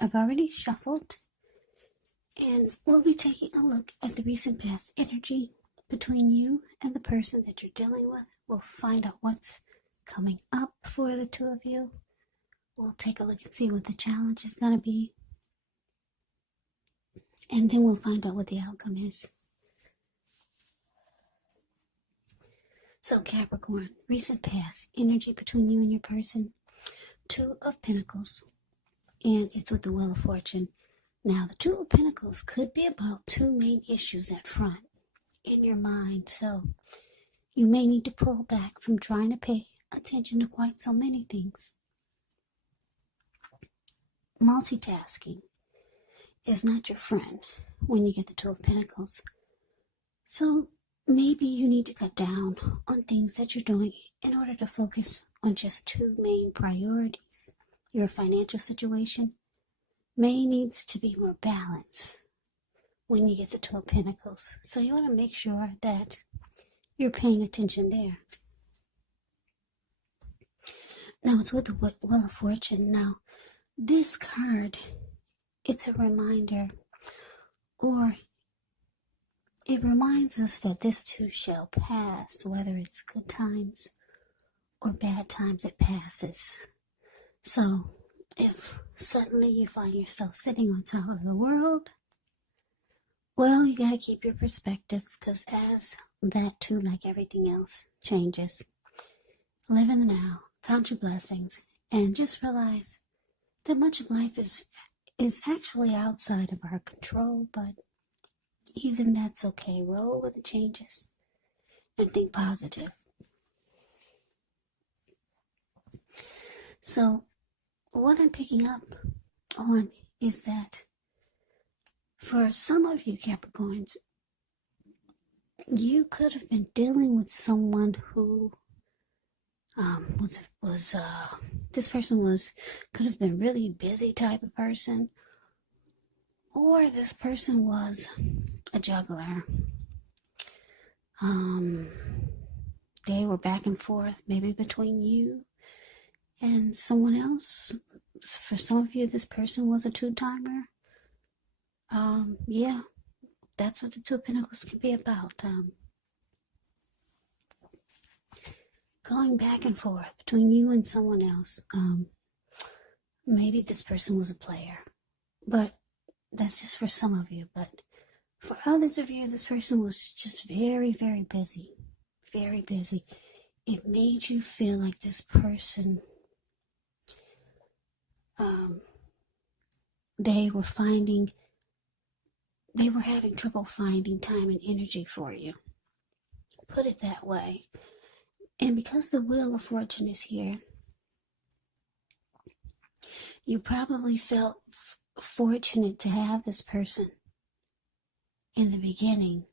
I've already shuffled, and we'll be taking a look at the recent past energy between you and the person that you're dealing with. We'll find out what's coming up for the two of you. We'll take a look and see what the challenge is going to be. And then we'll find out what the outcome is. So Capricorn, recent past energy between you and your person. 2 of Pentacles. And it's with the Wheel of Fortune. Now, the 2 of Pentacles could be about 2 main issues at front in your mind. So you may need to pull back from trying to pay attention to quite so many things. Multitasking is not your friend when you get the 2 of Pentacles. So maybe you need to cut down on things that you're doing in order to focus on just 2 main priorities. Your financial situation may needs to be more balanced when you get the 2 of Pentacles. So you want to make sure that you're paying attention there. Now it's with the Wheel of Fortune. Now this card, it's a reminder, or it reminds us that this too shall pass, whether it's good times or bad times, it passes. So if suddenly you find yourself sitting on top of the world, well, you got to keep your perspective, because as that too, like everything else, changes. Live in the now, count your blessings, and just realize that much of life is actually outside of our control, but even that's okay. Roll with the changes and think positive. So what I'm picking up on is that for some of you Capricorns, you could have been dealing with someone who this person could have been really busy type of person, or this person was a juggler. They were back and forth, maybe between you and someone else. For some of you, this person was a 2-timer. Yeah, that's what the 2 of Pentacles can be about. Going back and forth between you and someone else. Maybe this person was a player, but that's just for some of you. But for others of you, this person was just very, very busy. Very busy. It made you feel like this person, they were having trouble finding time and energy for you. Put it that way. And because the Wheel of Fortune is here, you probably felt fortunate to have this person in the beginning.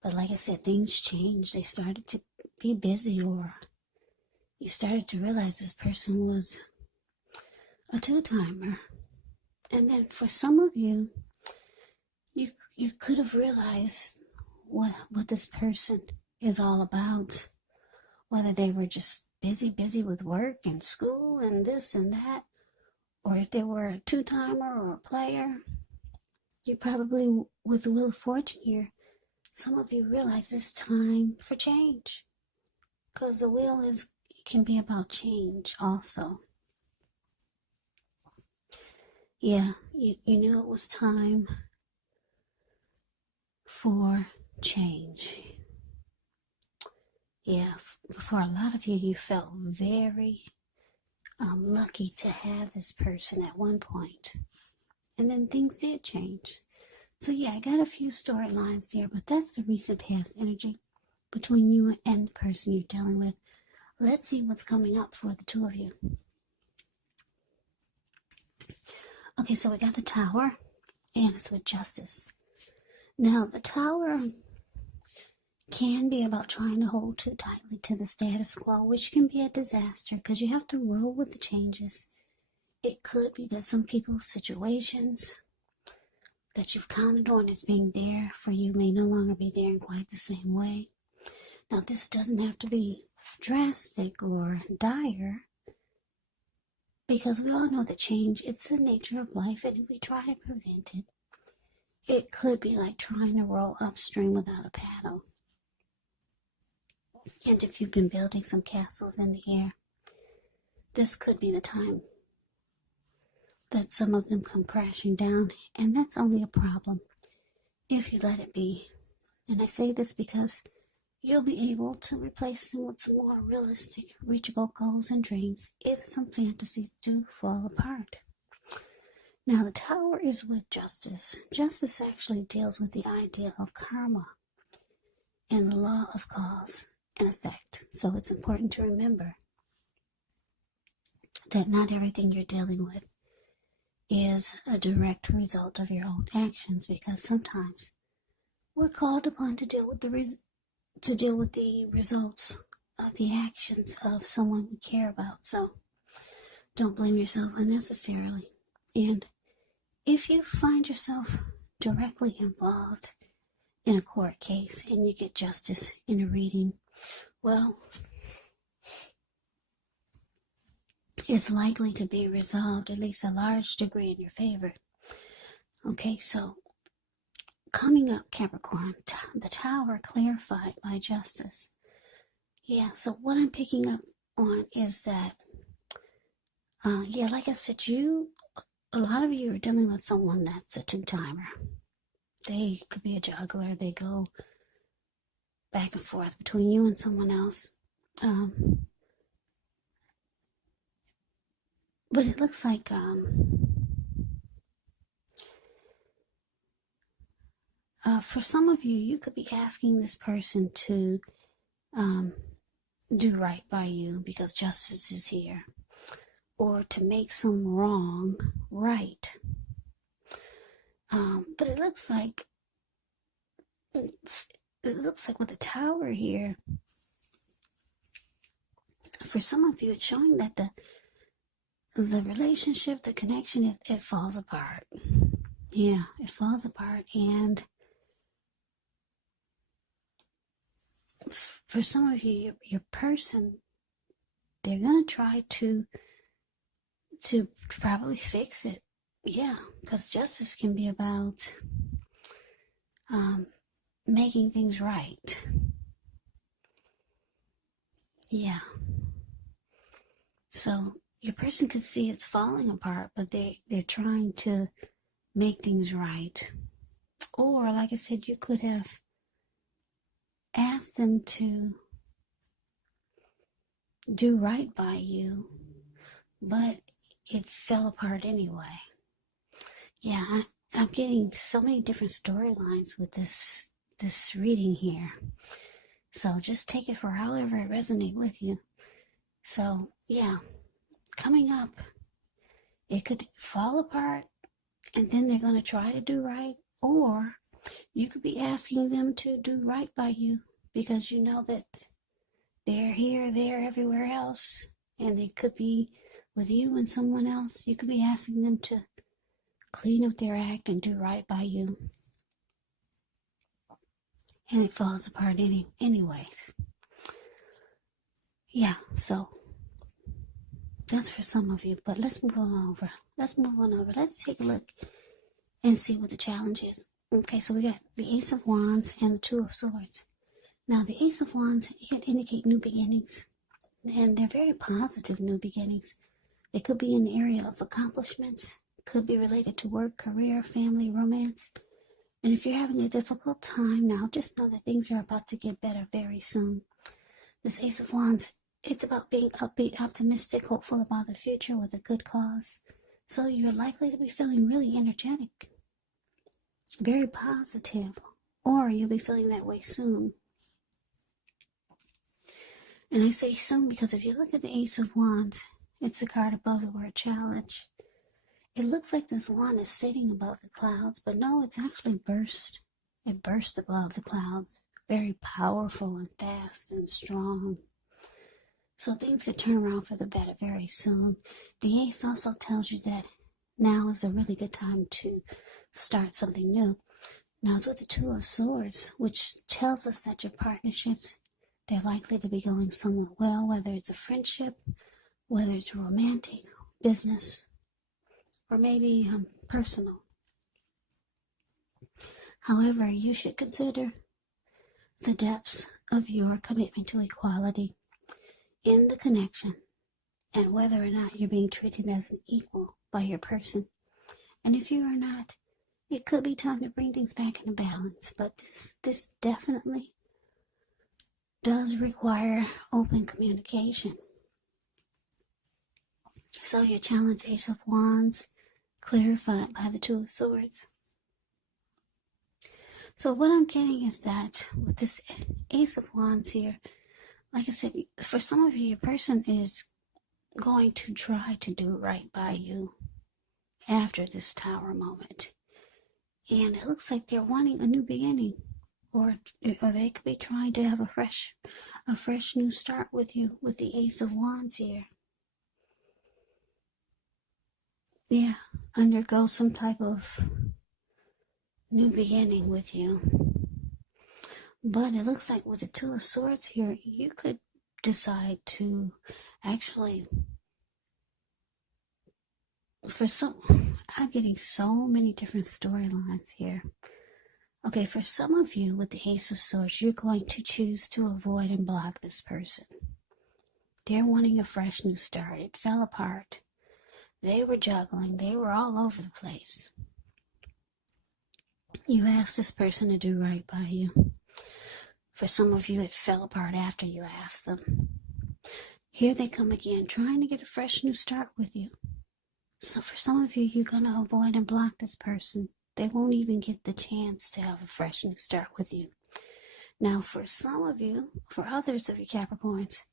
But like I said, things changed. They started to be busy, or you started to realize this person was a 2-timer. And then for some of you, you could have realized what this person is all about. Whether they were just busy with work and school and this and that, or if they were a 2-timer or a player. You probably, with the Wheel of Fortune here, some of you realize it's time for change, because the wheel can be about change also. Yeah, you knew it was time for change. Yeah, for a lot of you, you felt very lucky to have this person at one point. And then things did change. So yeah, I got a few storylines there, but that's the recent past energy between you and the person you're dealing with. Let's see what's coming up for the 2 of you. Okay, so we got the Tower, and it's with Justice. Now, the Tower can be about trying to hold too tightly to the status quo, which can be a disaster, because you have to roll with the changes. It could be that some people's situations that you've counted on as being there for you may no longer be there in quite the same way. Now, this doesn't have to be drastic or dire. Because we all know that change, it's the nature of life, and if we try to prevent it, it could be like trying to row upstream without a paddle. And if you've been building some castles in the air, this could be the time that some of them come crashing down, and that's only a problem if you let it be. And I say this because you'll be able to replace them with some more realistic, reachable goals and dreams if some fantasies do fall apart. Now, the Tower is with Justice. Justice actually deals with the idea of karma and the law of cause and effect. So it's important to remember that not everything you're dealing with is a direct result of your own actions, because sometimes we're called upon to deal with the results of the actions of someone we care about. So don't blame yourself unnecessarily. And if you find yourself directly involved in a court case and you get justice in a reading, well, it's likely to be resolved, at least a large degree, in your favor. Okay, so coming up, Capricorn, the Tower clarified by Justice. Yeah, so what I'm picking up on is that, like I said, a lot of you are dealing with someone that's a two-timer. They could be a juggler. They go back and forth between you and someone else. But it looks like for some of you, you could be asking this person to do right by you because justice is here, or to make some wrong right. But it looks like with the Tower here, for some of you, it's showing that the relationship, the connection, it falls apart. Yeah, it falls apart. And for some of you, your person, they're going to try to probably fix it. Yeah, because justice can be about making things right. Yeah. So your person could see it's falling apart, but they're trying to make things right. Or, like I said, you could have asked them to do right by you, but it fell apart anyway. Yeah, I'm getting so many different storylines with this reading here. So just take it for however it resonates with you. So, yeah, coming up, it could fall apart, and then they're going to try to do right, or you could be asking them to do right by you because you know that they're here, there, everywhere else, and they could be with you and someone else. You could be asking them to clean up their act and do right by you, and it falls apart anyways. Yeah, so that's for some of you, but let's move on over. Let's take a look and see what the challenge is. Okay, so we got the Ace of Wands and the Two of Swords. Now, the Ace of Wands, it can indicate new beginnings, and they're very positive new beginnings. It could be in the area of accomplishments, could be related to work, career, family, romance. And if you're having a difficult time now, just know that things are about to get better very soon. This Ace of Wands, it's about being upbeat, optimistic, hopeful about the future with a good cause. So you're likely to be feeling really energetic, very positive, or you'll be feeling that way soon. And I say soon because if you look at the Ace of Wands, it's the card above the word challenge. It looks like this wand is sitting above the clouds, but no, it's actually burst. It burst above the clouds. Very powerful and fast and strong. So things could turn around for the better very soon. The Ace also tells you that now is a really good time to start something new. Now it's with the Two of Swords, which tells us that your partnerships, they're likely to be going somewhat well, whether it's a friendship, whether it's romantic, business, or maybe personal. However, you should consider the depths of your commitment to equality in the connection, and whether or not you're being treated as an equal by your person. And if you are not, it could be time to bring things back into balance. But this definitely does require open communication. So your challenge, Ace of Wands, clarified by the Two of Swords. So what I'm getting is that with this Ace of Wands here, like I said, for some of you, your person is going to try to do right by you after this Tower moment. And it looks like they're wanting a new beginning, or they could be trying to have a fresh new start with you with the Ace of Wands here. Yeah, undergo some type of new beginning with you. But it looks like with the Two of Swords here, you could decide to actually, I'm getting so many different storylines here. Okay, for some of you with the Ace of Swords, you're going to choose to avoid and block this person. They're wanting a fresh new start. It fell apart. They were juggling. They were all over the place. You asked this person to do right by you. For some of you, it fell apart after you asked them. Here they come again, trying to get a fresh new start with you. So for some of you, you're going to avoid and block this person. They won't even get the chance to have a fresh new start with you. Now, for some of you, for others of you Capricorns,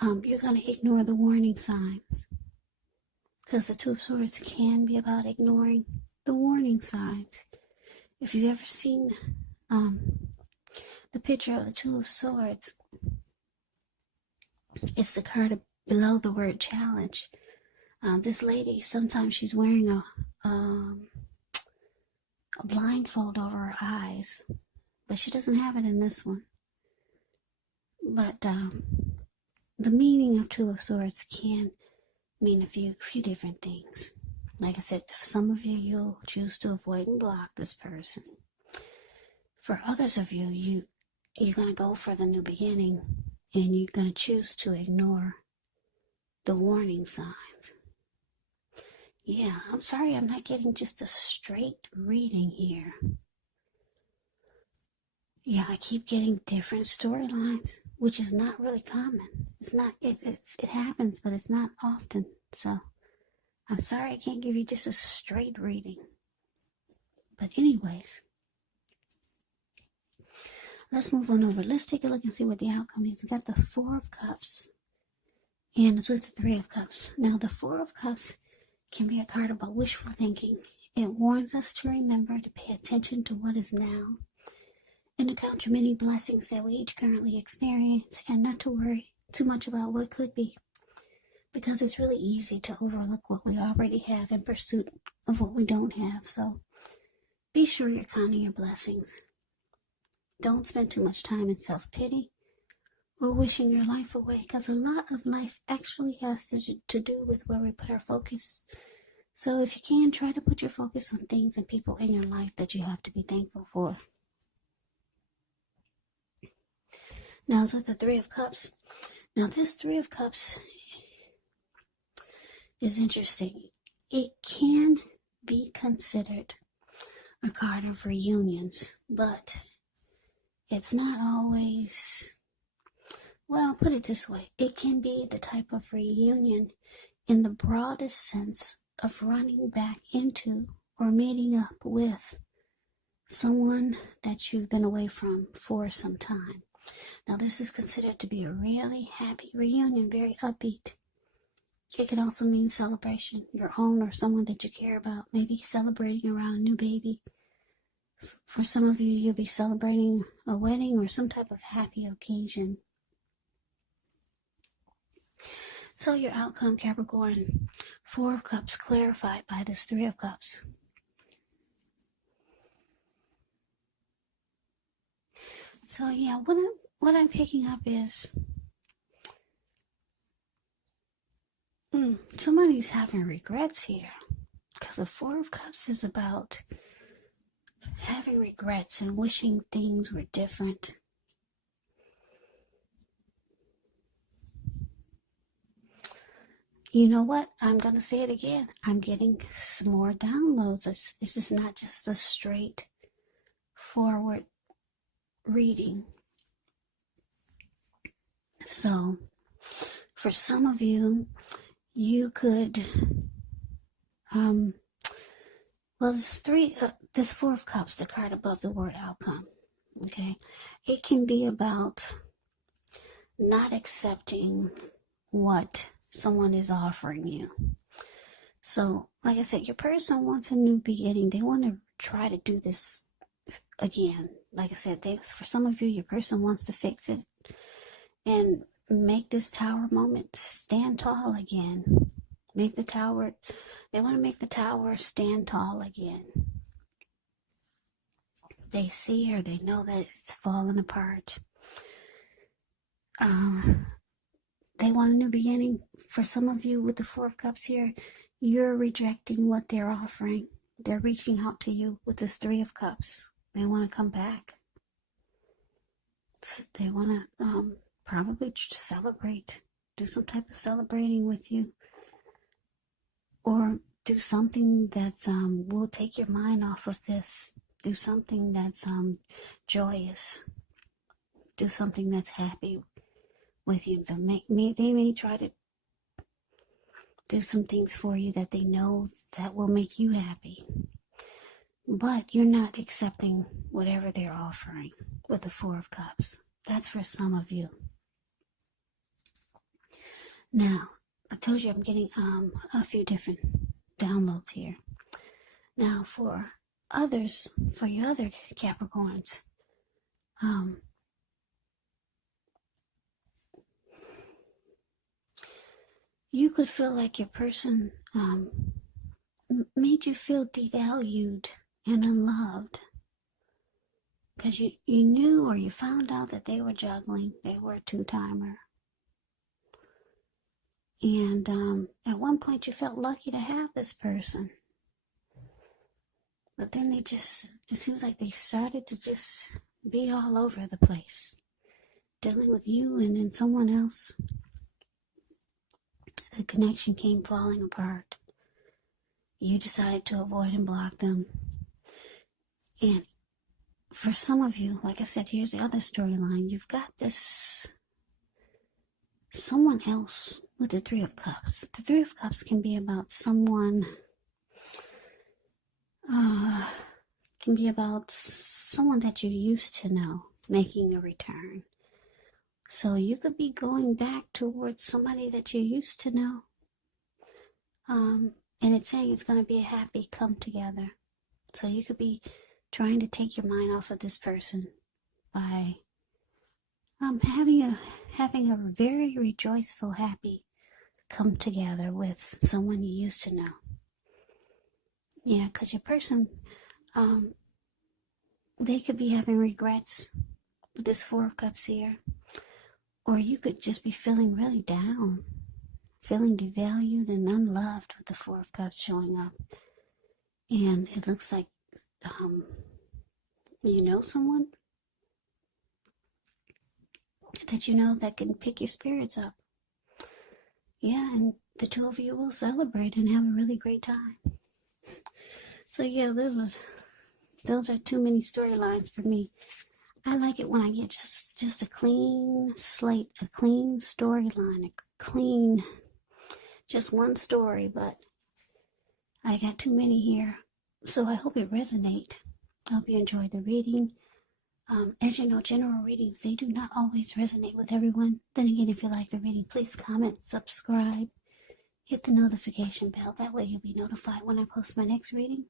you're going to ignore the warning signs. Because the Two of Swords can be about ignoring the warning signs. If you've ever seen the picture of the Two of Swords, it's the card below the word challenge. This lady, sometimes she's wearing a blindfold over her eyes, but she doesn't have it in this one. But the meaning of Two of Swords can mean a few different things. Like I said, for some of you, you'll choose to avoid and block this person. For others of you, you're going to go for the new beginning, and you're going to choose to ignore the warning signs. Yeah, I'm sorry I'm not getting just a straight reading here. Yeah, I keep getting different storylines, which is not really common. It's not, it happens, but it's not often. So I'm sorry I can't give you just a straight reading. But anyways, let's move on over. Let's take a look and see what the outcome is. We got the Four of Cups, and it's with the Three of Cups. Now, the Four of Cups can be a card about wishful thinking. It warns us to remember to pay attention to what is now and to count your many blessings that we each currently experience, and not to worry too much about what could be, because it's really easy to overlook what we already have in pursuit of what we don't have. So be sure you're counting your blessings. Don't spend too much time in self-pity or wishing your life away, because a lot of life actually has to do with where we put our focus. So if you can, try to put your focus on things and people in your life that you have to be thankful for. Now it's with the Three of Cups. Now this Three of Cups is interesting. It can be considered a card of reunions, but it's not always, well, put it this way. It can be the type of reunion in the broadest sense of running back into or meeting up with someone that you've been away from for some time. Now, this is considered to be a really happy reunion, very upbeat. It can also mean celebration, your own or someone that you care about, maybe celebrating around a new baby. For some of you, you'll be celebrating a wedding or some type of happy occasion. So your outcome, Capricorn, Four of Cups clarified by this Three of Cups. So yeah, what I'm picking up is Somebody's having regrets here. Because the Four of Cups is about having regrets and wishing things were different. You know what? I'm going to say it again. I'm getting some more downloads. This is not just a straight forward reading. So, for some of you, you could, well, this Four of Cups, the card above the word outcome, okay? It can be about not accepting what someone is offering you. So, like I said, your person wants a new beginning. They want to try to do this again. Like I said, for some of you, your person wants to fix it and make this tower moment stand tall again. They want to make the tower stand tall again. They see or they know that it's falling apart. They want a new beginning. For some of you with the Four of Cups here, you're rejecting what they're offering. They're reaching out to you with this Three of Cups. They want to come back. They want to probably celebrate, do some type of celebrating with you, or do something that will take your mind off of this. Do something that's joyous. Do something that's happy with you. They may try to do some things for you that they know that will make you happy. But you're not accepting whatever they're offering with the Four of Cups. That's for some of you. Now, I told you I'm getting a few different downloads here. Now, for your other Capricorns, you could feel like your person made you feel devalued and unloved because you knew or you found out that they were juggling. They were a two-timer. And at one point you felt lucky to have this person. But then it seems like they started to just be all over the place, dealing with you and then someone else. The connection came falling apart. You decided to avoid and block them. And for some of you, like I said, here's the other storyline. You've got this someone else with the Three of Cups. The Three of Cups can be about someone, that you used to know making a return. So you could be going back towards somebody that you used to know. And it's saying it's going to be a happy come together. So you could be trying to take your mind off of this person by having a very rejoiceful, happy come together with someone you used to know. Yeah, because your person, they could be having regrets with this Four of Cups here. Or you could just be feeling really down, feeling devalued and unloved with the Four of Cups showing up. And it looks like you know someone that you know that can pick your spirits up. Yeah, and the two of you will celebrate and have a really great time. So yeah, those are too many storylines for me. I like it when I get just a clean slate, a clean storyline, just one story, but I got too many here. So I hope it resonates. I hope you enjoyed the reading. As you know, general readings, they do not always resonate with everyone. Then again, if you like the reading, please comment, subscribe, hit the notification bell. That way you'll be notified when I post my next reading.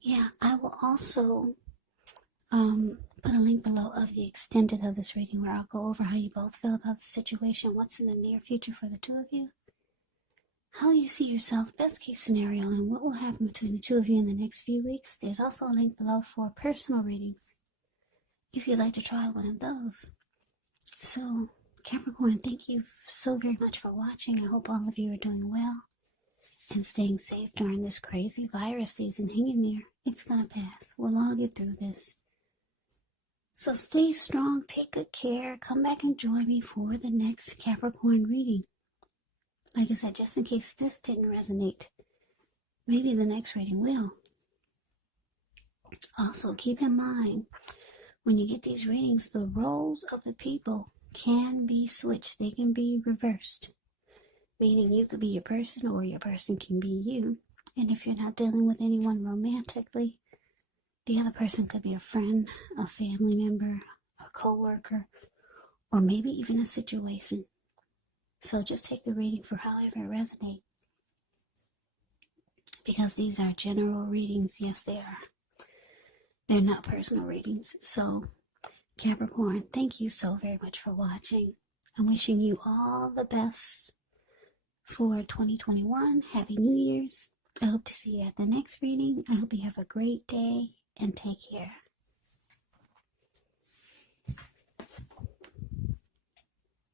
Yeah, I will also put a link below of the extended of this reading where I'll go over how you both feel about the situation, what's in the near future for the two of you, how you see yourself, best case scenario, and what will happen between the two of you in the next few weeks. There's also a link below for personal readings if you'd like to try one of those. So Capricorn, thank you so very much for watching. I hope all of you are doing well and staying safe during this crazy virus season. Hang in there. It's going to pass. We'll all get through this. So stay strong. Take good care. Come back and join me for the next Capricorn reading. Like I said, just in case this didn't resonate, maybe the next reading will. Also, keep in mind, when you get these readings, the roles of the people can be switched. They can be reversed. Meaning you could be your person or your person can be you. And if you're not dealing with anyone romantically, the other person could be a friend, a family member, a co-worker, or maybe even a situation. So just take the reading for however it resonates. Because these are general readings. Yes, they are. They're not personal readings. So, Capricorn, thank you so very much for watching. I'm wishing you all the best for 2021. Happy New Year's. I hope to see you at the next reading. I hope you have a great day and take care.